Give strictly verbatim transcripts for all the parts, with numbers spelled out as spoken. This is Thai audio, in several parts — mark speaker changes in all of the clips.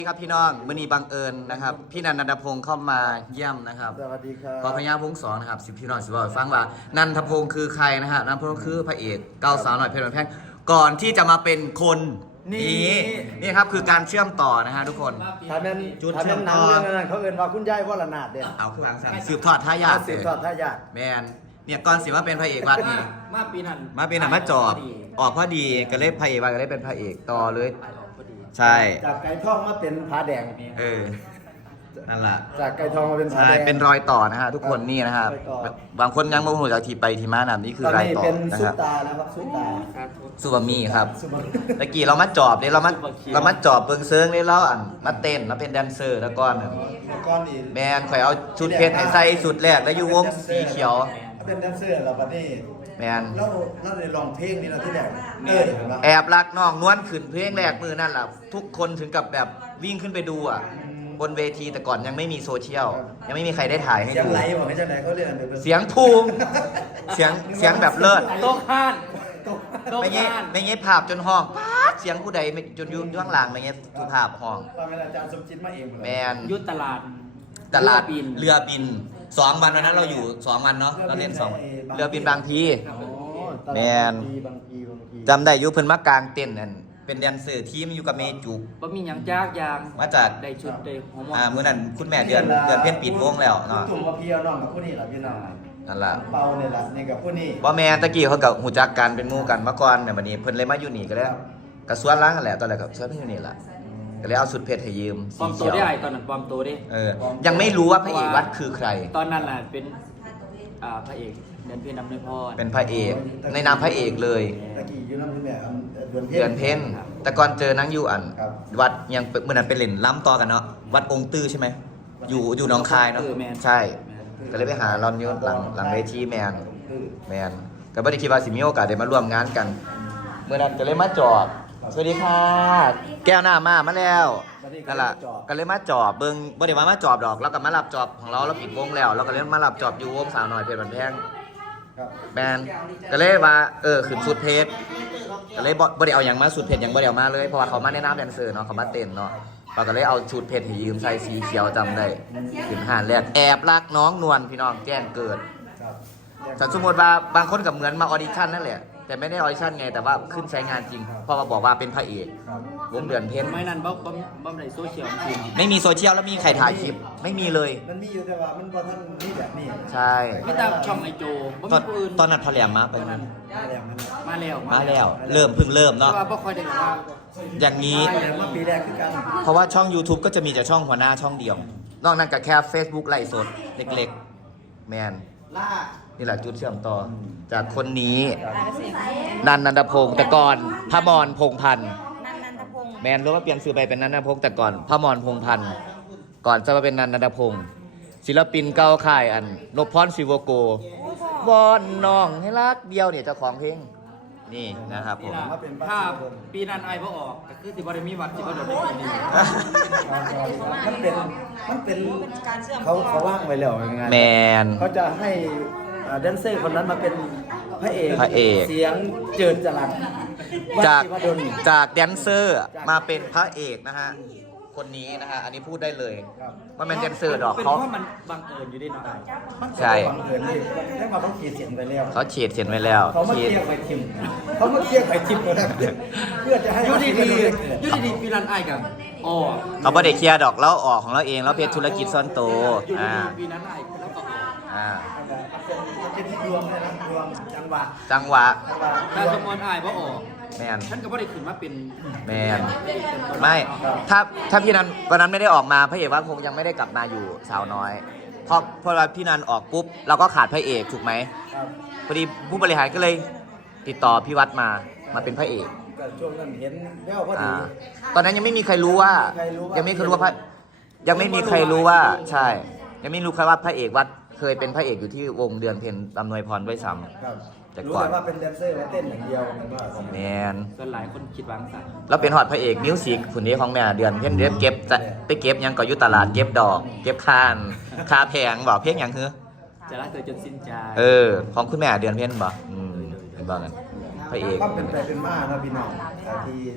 Speaker 1: ครับพี่น้องมื้อนี้บังเอิญนะครับพี่นันทพงศ์เข้ามาเยี่ยมนะครับ
Speaker 2: สวัสดีครับ
Speaker 1: พอพญาพงศ์สองนะครับสิบพี่น้องสิบอกให้ฟังว่านันทพงศ์คือใครนะฮะนันทพงศ์คือพระเอกเก้าสาวหน่อยเพลินแพงก่อนที่จะมาเป็นคนนี้นี่ครับคือการเชื่อมต่อนะฮะทุกคน
Speaker 2: ถ้าเป็น
Speaker 1: จุด
Speaker 2: ถ้า
Speaker 1: เชื่
Speaker 2: เป็
Speaker 1: อน ม
Speaker 2: หนั
Speaker 1: ต่
Speaker 2: ง
Speaker 1: อ
Speaker 2: เรื่องนั้นเขาเอิ้นว่าคุณยายวรนาถเด่น
Speaker 1: เอาคือหลังสั่นสืบทอดท่ายาท
Speaker 2: สืบทอดทายาท
Speaker 1: แมนเนี่ยก่อนสิว่าเป็นพระเอกวัดนี่
Speaker 3: มาปีนั้น
Speaker 1: มาเป็นหนังมาจอบออกพอดีก็เลยพระเอกวัดก็เลยเป็นพระเอกต่อเลยใช่
Speaker 2: จากไก่ทองมาเป็นผาแดง
Speaker 1: เออนั่นแหละ
Speaker 2: จากไก่ทองมาเป็นผา
Speaker 1: ใช่
Speaker 2: แดง
Speaker 1: เป็นรอยต่อนะฮะทุกคนนี่นะครับ
Speaker 2: รอยต่อ
Speaker 1: บางคนยังไม่รู้จากที่ไปที่มานะนี่คือ
Speaker 2: ตอน
Speaker 1: รอย
Speaker 2: นี้
Speaker 1: ต่อ
Speaker 2: เป็น
Speaker 1: นะ
Speaker 2: ซุ
Speaker 1: ค
Speaker 2: ป
Speaker 1: รับ
Speaker 2: ตาแล้วครับซุปตา
Speaker 1: ซูบะมี่ครับ
Speaker 2: ซุปตา
Speaker 1: ตะกี้เรามาจอบเนี่ยเรามาเรามาจอบเบิงเซิงเนี่ยเราอันมาเต้นมาเป็นแดนเซอร์แล้วก่อนน่ะ
Speaker 2: ก้อนอีก
Speaker 1: แมนข่อยเอาชุดเพชรให้ใส่สุดแรกแล้วอยู่วงสีเขียว
Speaker 2: เป็นแดนเซอร์แล้วบัดนี้
Speaker 1: แมน
Speaker 2: เราเราได้ลองเพลงนี้เราที่แรกเออเห็นปะ
Speaker 1: แอบรักน้องนวลขึ้นเพลงแรกมือนั่นแหละทุกคนถึงกับแบบวิ่งขึ้นไปดูอ่ะบนเวทีแต่ก่อนยังไม่มีโซเชียลยังไม่มีใครได้ถ่ายให้
Speaker 2: เสียง
Speaker 1: ดู
Speaker 2: ไหลบอกให้เจ้าไหนเขาเรียกอะไร
Speaker 1: เสียงภูมิเสียงเสียงแบบเลิศ
Speaker 3: โต๊ะข้านโต๊ะ
Speaker 1: ไม่เงี้ย
Speaker 3: ข้าน
Speaker 1: ไม่เงี้ยภาพจนห้องป๊าดเสียงผู้ใดไม่จนอยุ่ข้างหลังไม่เงี้ยทุกภาพห้อง
Speaker 2: ตอนเวลาอาจารย์สมจิตมาเองหมด
Speaker 1: แม
Speaker 2: เลย
Speaker 1: น
Speaker 3: ยุทธตลาด
Speaker 1: ตลาด
Speaker 3: เรือบิน
Speaker 1: เรือบินสองวันวันนั้นเราอยู่สองวันเนาะเราเล่นสองเรือบินบางพี
Speaker 2: อ๋อ
Speaker 1: แมน
Speaker 2: บางทีบางทีบางที
Speaker 1: จำได้อยุเพิ่นมากลางเต้นนั่นเป็นแดนเซอร์ทีมอยู่กับเมจุก
Speaker 3: บ่มีหยังยากยาง
Speaker 1: มาจาก
Speaker 3: ได้ชุดได้หัวหมอ
Speaker 1: อ่ามื้อนั้นคุณแม่เดือนเดือนเพ็ญปิดวงแล้วเนาะ
Speaker 2: ตุ่มกับเพียวน้องกับผู้นี่แหละพี่น้อง
Speaker 1: นั่นล่ะ
Speaker 2: เปาเนี่ยแหละนี่กับผู้นี่
Speaker 1: บ่แม่นตะกี้เขากับหูจักกันเป็นหมู่กันมาก่อนเนี่ยบัดนี้เพิ่นเลยมาอยู่นี่ก็เลยก็สวนล้างกันแหละตอนแรกก็สวนเพิ่นอยู่นี่ล่ะก็เลยเอาสุดเพชรให้ยืม
Speaker 3: ปลอ
Speaker 1: สี
Speaker 3: มตั
Speaker 1: เขียว
Speaker 3: วได้ไอ้ตอนนั้นปลอมตัวได้
Speaker 1: เออยังไม่รู้ว่าพระเอกวัดคือใคร
Speaker 3: ตอนนั้นน่ะเป็นอ่าพระเอกเดินเพียรนำนวยพร
Speaker 1: เป็นพระเอกในนามพระเอกเลย
Speaker 2: ตะกี้อยู่น้ำคุณแม่อันเดือนเพ็ญ
Speaker 1: เดือนเพ็ญแต่ก่อนเจอนังอยู่อัน
Speaker 2: ครับ
Speaker 1: วัดยังเมื่อนั้นเป็นเหล่นล้ำต่อกันเนาะวัดองค์ตื้อใช่ไหมอยู่อยู่หนองคายเนาะใช่ก็เลยไปหาเราอยู่หลังหลังเวทีแมนแมนก็ไม่ได้คิดว่าสิมีโอกาสได้มาร่วมงานกัน เมื่อนั้นก็เลยมาจอบสวัสดีค่ะแก้วหน้ามามาแล้วนั่นแหละก็เลยมาจอบเบิ้งบ่ได้มามาจอบดอกแล้วก็มารับจอบของเราเราปิดวงแล้วเราก็เลยมารับจอบอยู่วงสาวหน่อยเพชรบันแพง
Speaker 2: ครับ
Speaker 1: แมนก็เลยว่าเออขึ้นสุดเพชรก็เลยบ่บ่ได้เอาอย่างมาสุดเพชรอย่างบ่ได้เอามาเลยเพราะว่าเขามาแนะนำแดนเซอร์เนาะเขามาเต้นเนาะเราก็เลยเอาชุดเพชรให้ยืมใส่สีเขียวจำได้ขึ้นหานแรกแอบรักน้องนวลพี่น้องแจ้งเกิด
Speaker 2: ครับ
Speaker 1: แต่สมมติว่าบางคนกับเหมือนมาออดิชั่นนั่นแหละแต่ไม่ได้ออดิชั่นไงแต่ว่าขึ้นใช้งานจริงเพราะว่าบอกว่าเป็นพระเอก
Speaker 2: ครับ
Speaker 1: วงเดือนเพ็ญ
Speaker 3: ไม่นั้นบ่บ่บ่ได้โซเชียลจริง
Speaker 1: ไม่มีโซเชียลแล้วมีใครถ่ายคลิปไม่มีเลย
Speaker 2: มันมีอยู่แต่ว่ามันบ่ทันมีแบบนี้
Speaker 1: ใช่
Speaker 3: มีแต่ช่องไอโจบ่
Speaker 1: ตอ
Speaker 3: มี
Speaker 1: น
Speaker 3: ผู้อื่น
Speaker 1: ตอนนั้นพอแหลมมาไป
Speaker 3: ตอนนั้น
Speaker 2: มาแล้วมัน
Speaker 3: มาแล้ว
Speaker 1: มาแล้วเริ่มเพิ่งเริ่ม
Speaker 3: แต่
Speaker 1: เนาะ
Speaker 3: ว่าบ่ค่อยได้ว่า
Speaker 1: อย่างนี้
Speaker 2: มาแล้วมาปีแรกคือกัน
Speaker 1: เพราะว่าช่อง YouTube ก็จะมีแต่ช่องหัวหน้าช่องเดียว นอกนั้นก็แค่ Facebook ไลฟ์สดเล็กๆ แมน
Speaker 2: ล่า
Speaker 1: นี่แหละจุดเชื่อมต่อ จากคนนี้ นันนันทพงศ์แต่ก่อนพระมรพงษ์พันธ์
Speaker 4: นันนันทพงศ์
Speaker 1: แมนรู้ว่าเปลี่ยนชื่อไปเป็นนันนันทพงศ์แต่ก่อนพระมรพงษ์พันธ์ก่อนจะมาเป็นนันนันทพงศ์ศิลปินเก้าค่ายอันนพพรศิวโกวอนน้องให้รักเดียวเนี่ยเจ้าของเพลงนี่นะครับผ
Speaker 3: นี่
Speaker 1: ม
Speaker 3: ล่ะถ้าปีนั้นไอ้บ่ออกก็คือสิบ่ได้มีวัดสิบ่ได้ได้กินนี่
Speaker 2: มันเป็นมันเป็นเขาเขาว่างไว้แล้วยังไง
Speaker 1: แมน
Speaker 2: เขาจะให้อ่าแดนเซอร์คนนั้นมาเป็นพระเอก
Speaker 1: พระเอก
Speaker 2: เสียงเจิดจรัส
Speaker 1: จาก
Speaker 2: วัดศิวดล
Speaker 1: จากแดนเซอร์มาเป็นพระเอกนะฮะคนนี้นะฮะอันนี้พูดได้เลย
Speaker 2: ครับ
Speaker 1: ว่าเป็นแดนเซอร์ดอก
Speaker 3: เป็น
Speaker 1: เขา
Speaker 3: เพราะมันบังเอิญอยู่ด้วยเนาะ
Speaker 2: มัน
Speaker 1: ใช่
Speaker 2: บังเอิญนี่ได้มาต้องขีดเสียงไปแล้ว
Speaker 1: เขาเฉียดเขียนไว้แล้ว
Speaker 2: เขามา
Speaker 1: เฉียด
Speaker 2: เทียบไปทิมเขามาเทียบไปทิมเลยเพื่อจะให้
Speaker 3: อยู่
Speaker 2: วั
Speaker 3: ดี
Speaker 2: ศิว
Speaker 3: ดี
Speaker 2: ดลได้เกิด
Speaker 3: อยู่ดีดีปีนั้นไอ้กับอ๋อ
Speaker 1: เขาไม่ได้เคลียร์ดอกเราออกของเราเองเราเพจธุรกิจส่วนตัว
Speaker 3: อยู่ดี
Speaker 1: อ่า
Speaker 3: ๆปีนั้นไอ้แล้วก็ออก
Speaker 1: อ่า
Speaker 2: มันเป็นที่ดวงเลยนะดวงจังหวะ
Speaker 1: จังหวะ
Speaker 2: จังหวะ
Speaker 3: ถ้าสมมติไอ้บ่ออก
Speaker 1: แมน
Speaker 3: ฉันก็บ่ได้ขึ้นมาเป็น
Speaker 1: แมนไม่ถ้าถ้าพี่นันวันนั้นไม่ได้ออกมาพระเอกว่าคงยังไม่ได้กลับมาอยู่สาวน้อยเพราะเพราะว่าพี่นันออกปุ๊บเราก็ขาดพระเอกถูกไหม
Speaker 2: ครับ
Speaker 1: พอดีผู้บริหารก็เลยติดต่อพี่วัดมามาเป็นพระเอก
Speaker 2: ก็ช่วงนั้นเห็นแววพอดี
Speaker 1: อ่าตอนนั้นยังไม่มีใครรู้ว่า
Speaker 2: ใครรู้ว่า
Speaker 1: ยังไม่เคยรู้ว่าพระยังไม่มีใครรู้ว่าใช่ ยังไม่รู้ใครว่าพระเอกวัดเคยเป็นพระเอกอยู่ที่วงเดือนเพ็ญอำนวยพรด้วยซ้
Speaker 2: ครับ
Speaker 1: แต่
Speaker 2: รู้
Speaker 1: ก่อน
Speaker 2: แต่ว่าเป็นแดนเซอร์มาเต้นอย่างเดียวมันว่า
Speaker 1: ำแมน
Speaker 3: ส่วนหลายคนคิดวางสัน
Speaker 1: แล้วเป็นหอดพระเอกมิวสิกผุนนี้ของแม่เดือนเพ็ญเรียบเก็บจะไปเก็บหยังก่อยุตลาดเก็บดอก เก็บคานคาแพงบอกเพลงหยังคือ
Speaker 3: จะรักเธอจนสิ้นใจ
Speaker 1: เออ ของคุณแม่เดือนเพ็ญบอกอืมเป็นบ้ากันพระเอก
Speaker 2: ก็เป็นไปเป็นมาเนาะพี่น้องแต่ที่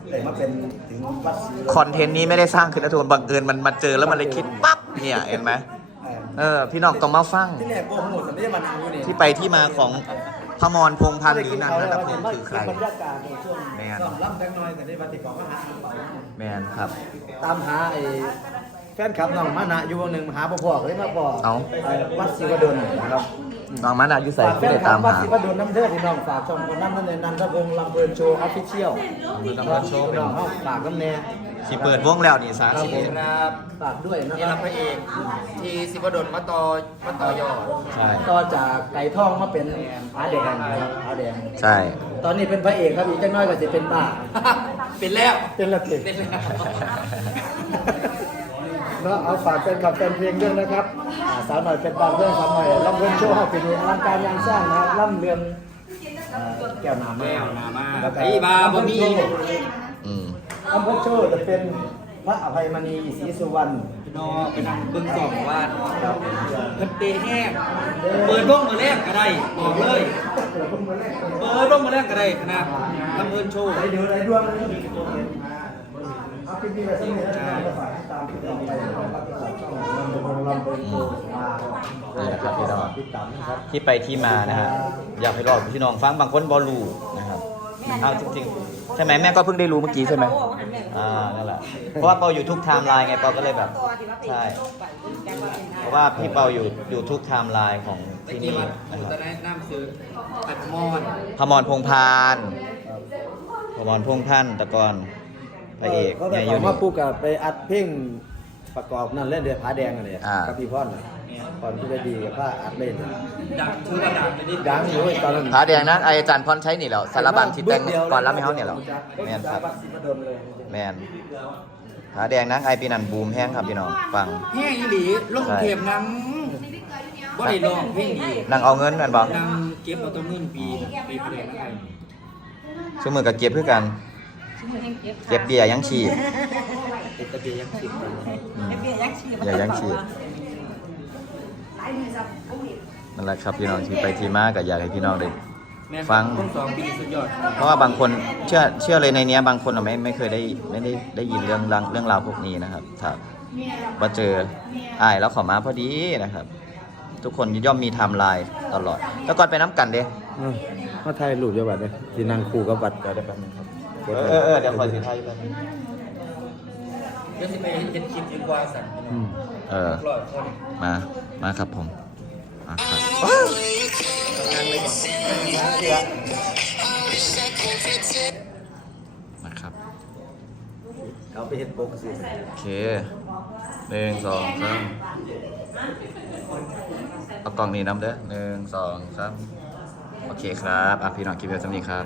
Speaker 2: แต่มาเป็นถึงวัดศรี
Speaker 1: คอนเทนต์นี้ไม่ได้สร้างขึ้นนะทุกคนบังเอิญมันมาเจอแล้วมันเลยคิดปั๊บเนี่ยเห็นไหมเออพี่น้องต้องมาฟัง
Speaker 2: ที่แรกโกหกแต่ไม่ได้มานั่งอยู่นี่
Speaker 1: ที่ไปที่มาของพมรพงษ์พันธ์หรือนันทนพงศ์คือใคร
Speaker 2: บรรยากาศในช่วง
Speaker 1: แมน
Speaker 2: สอนรับแบงค์น้อยแต่ได้ปฏิบัติก็หา
Speaker 1: แมนครับ
Speaker 2: ตามหาไอ้แฟนคลับน้องมานะอยู่วงหนึ่งหาพ่อพ่อเลยมาพ่อ
Speaker 1: เอา
Speaker 2: ไอ้วัดศรีวดลนะครับ
Speaker 1: น้องมานาอยู่ใส่
Speaker 2: ฝากแฟ
Speaker 1: ที่
Speaker 2: น
Speaker 1: ได้
Speaker 2: คลั
Speaker 1: ตา
Speaker 2: บ
Speaker 1: ม
Speaker 2: วัด
Speaker 1: หา
Speaker 2: ศรีวดลน้ำเด้อที่น้องฝากช่องคนนั้นนั่นเลยนันทพงษ์ลำเพลินโชว์ออฟฟิเชียล
Speaker 1: ลำเพลินโชว์
Speaker 2: น้องเขาฝากน้ำแน่
Speaker 1: สิเปิดวงแล้วนี่สา
Speaker 2: ครับ
Speaker 1: สิ
Speaker 2: ผมครับฝากด้วยนะ
Speaker 3: นี่
Speaker 2: ครั
Speaker 3: รั
Speaker 2: บบ
Speaker 3: พระเอกที่สิบดลมาต่อมาต่อยอด
Speaker 1: ใช่
Speaker 2: ต่อจากไก่ทองมาเป็นผาแดงนะครับผาแดง
Speaker 1: ใช่
Speaker 2: ตอนนี้เป็นพระเอกครับอีกจังน้อยก็จะเป็นบ้า
Speaker 3: เป็นแล้ว
Speaker 2: เป็นระเบียบ
Speaker 3: เป็นแล้ว
Speaker 2: เนาะเอาฝากแฟนคลับแฟนเพลงด้วยนะครับอ่าสาวหน่อยเป็นบางเรื่องสาวหน่อยลำเรื่องโชว์ห้าปีนี้อลังการงานสร้างนะครับล่ำเรืองเอ่อแก้วหนามา
Speaker 3: แก้วหนามา
Speaker 2: แล้วก็
Speaker 3: ไอ้บาบ่มี
Speaker 1: อืม
Speaker 2: ลำเรื่องโชว์จะเป็นพระอภัยมณีศรีสุวรรณ
Speaker 3: พี่น้องไปนั่งเบิ่งสองว่านเพิ่นเตะแห้งเปิดวงมือแรกก็ได้บอกเลย
Speaker 2: เปิดเพิ่งมาแรกเลย
Speaker 3: เปิดวงมือแรกก็ได้คณะลำเพิ่นโชว์
Speaker 2: ไหนเดี๋ยวไหนดวงเลยเอาคลิปนี้ไปสักหนึ่งนะฝากติดตามติดต่อไปนะครับติดต่อช่องลำเรื่องลำเรื่องโชว์มา
Speaker 1: นี่แหละครับพี่น้อง
Speaker 2: ติดตามนะครับ
Speaker 1: ที่ไปที่มานะฮะอยากให้รอดพี่น้องฟังบางคนบอลูนะครับเอาจริงๆใช่ไหมแม่ก็เพิ่งได้รู้เมื่อกี้ใช่ไหมอ่านั่นแหละเพราะว่าเปาอยู่ทุกไทม์ไลน์ไงเปาก็เลยแบบใช่เพราะว่าพี่เปาอยู่อยู่ทุกไทม์ไลน์ของ
Speaker 3: ตะ
Speaker 1: ที่
Speaker 3: กี้
Speaker 1: นี่
Speaker 3: ว่า
Speaker 1: นะ
Speaker 3: อยู่
Speaker 1: ค
Speaker 3: ต
Speaker 1: รั
Speaker 3: อบ นนั้นน้ำซื้ออัดมอน
Speaker 1: พมรพงษ์พานพมรพงษ์พันธ์ตะกอนพระเอก
Speaker 2: ก็
Speaker 1: เนี่
Speaker 2: ได้
Speaker 1: ยอ
Speaker 2: ข
Speaker 1: ยู่
Speaker 2: อง
Speaker 1: นี่
Speaker 2: มาปุ๊กกับไปอัดเพลงประกอบนั่นเล่นเดือดผาแดงกันเลย
Speaker 1: อ่า
Speaker 2: กับพี่พ่อนน่ะก่อนที่ได้ดีกับผ้าอัดเล่น
Speaker 3: ดังชื่อว่าดังไปนิด
Speaker 2: ดังอยู่ตอนนั้น
Speaker 1: พระแดงนั้นอาจารย์พรใช้นี่แหล้วสารบัญที่แต่งก่อนรับให้เขาเนี่ยแหล้วแมนครับ
Speaker 2: วัดศรีวดลเลย
Speaker 1: แมนพระแดงนังไอปีนันบูมแห้งครับพี่น้องฟัง
Speaker 3: แห้งอีหลีลงเทียมนังบ่ได้ร้องเพลงดี
Speaker 1: นางเอาเงินกันบอก
Speaker 3: นางเก็บเอาตัวเงินปีปีเพลงอะไร
Speaker 1: ชั่วมือกับเก็บเพื่อกัน เก็บเบียร์ยังฉีด
Speaker 3: ติดตะเบียยังติด
Speaker 1: อืมอย่ายังฉีดนั่นแหละครับพี่น้องที่ไปที่มากับอยากให้พี่น้องได้ ฟัง
Speaker 3: ต้นสองปีสุดยอด
Speaker 1: เพราะว่าบางคนเชื่อเชื่อเลยในเนี้ยบางคนอะไม่ไม่เคยได้ไม่ได้ได้ยินเรื่องราวเรื่องราวพวกนี้นะครับถ้าว่าเจออ้ายแล้วเขอมาพอดีนะครับ ทุกคนย่อมมีไทม์ไลน์ตลอด แล้วก่อนไปน้ำกันเด้
Speaker 2: อืมมาถ่ายรูปเจ้าบัตรเลยที่นั่งคู่กับบัตรก็ได้แป๊บนึงครับ
Speaker 1: เออเออเออเดี๋ยวคอยสิไทยไปบนึง
Speaker 3: เดี๋ยวสิไปเห็นคลิปดีกว่าสั่น
Speaker 2: อืม
Speaker 1: เออ
Speaker 3: ร้อยคน
Speaker 1: มามาครับผมมาครับ
Speaker 3: นั่งเลยก่อน
Speaker 1: มาครับ
Speaker 2: เอาไปเฮ็ดโปกสิ
Speaker 1: โอเคหนึ่งสองสามเอากล่องนี้น้ำเด้อหนึ่งสองสามโอเคครับอ่ะพี่น้องคลิปเดียวสำนีครับ